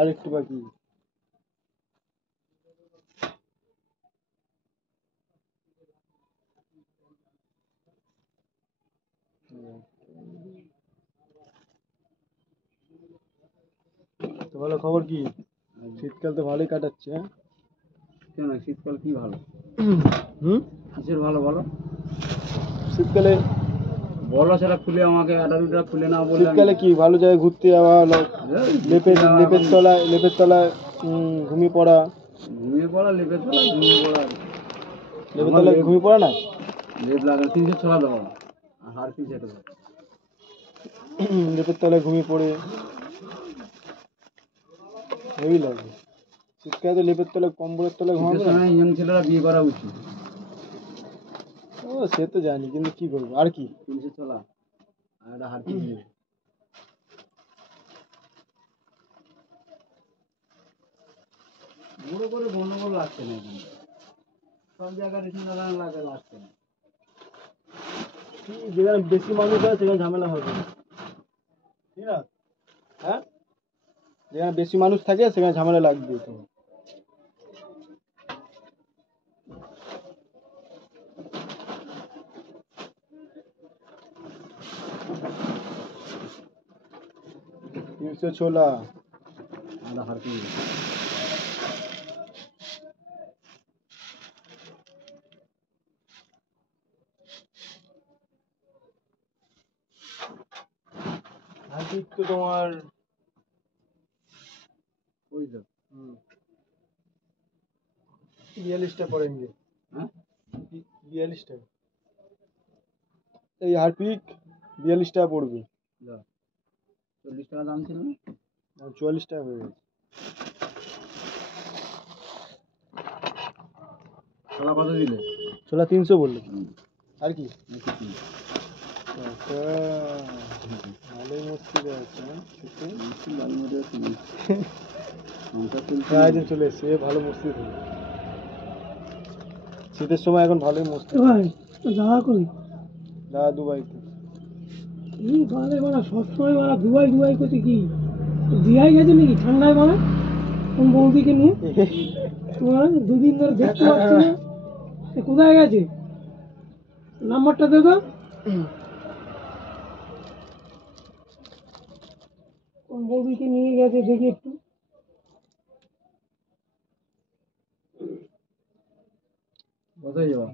আরেকটু বাকি। তো ভালো খবর কি? শীতকাল তো ভালোই কাটাচ্ছে। কেন শীতকাল কি ভালো? কিসের ভালো বলো? শীতকালে বলো, সেটা খুলে আমাকে একটা দুটা খুলে না বললে। শীতকালে কি ভালো জায়গায় ঘুরতে যাওয়া, লেপের তলায় ঘুমিয়ে পড়া। লেপের তলায় ঘুমিয়ে পড়া। লেপের তলায় ঘুমিয়ে পড়া না? লেপ লাগা 300 ছড়া দেবো আর হার পিস এটা লেপের তলায় ঘুমিয়ে পড়ে হেভি লাগে। শীতকালে তো লেপের তলায় কম্বলের তলায় ঘুমাবে না। ইয়ং ছেলেরা বিয়ে করা উচিত। ও সে তো জানি, কিন্তু কি করবো আর কি। 300 ছড়া আর একটা হার পিস নেবে। বড় করে গন্ডগোল লাগছে না এখন, সব জায়গায় লাগছে না। যেখানে বেশি মানুষ হয় সেখানে ঝামেলা হবে, ঠিক না? হ্যাঁ, যেখানে বেশি মানুষ থাকে সেখানে ঝামেলা লাগবে তো। তিনশো ছোলা আর হার পিস হার্পিক তো তোমার ওই তো 42টা পড়েंगे। হ্যাঁ 42 টাকা এই হারপিক 42 টাকা পড়বে। 40 টাকা দাম ছিল না? 44 টাকা হয়ে গেছে। ছোলা কত দিলে? ছোলা 300 বললে। আর কি ভালোই মস্তি রয়েছে। চলে এসছে ভালো মস্তি। শীতের সময় এখন ভালোই মস্তি। দাদা করি দাদা দুবাইতে। কি বাড়ে বাড়া সবসময় বাড়া দুবাই দুবাই করতে কি দিয়াই গেছে নাকি ঠান্ডায় বাড়া কোন বৌদিকে নিয়ে? তোমার দুদিন ধরে দেখতে পাচ্ছি না, কোথায় গেছে? নাম্বারটা দে তো। কোন বৌদিকে নিয়ে গেছে দেখি একটু। কোথায় যাওয়া?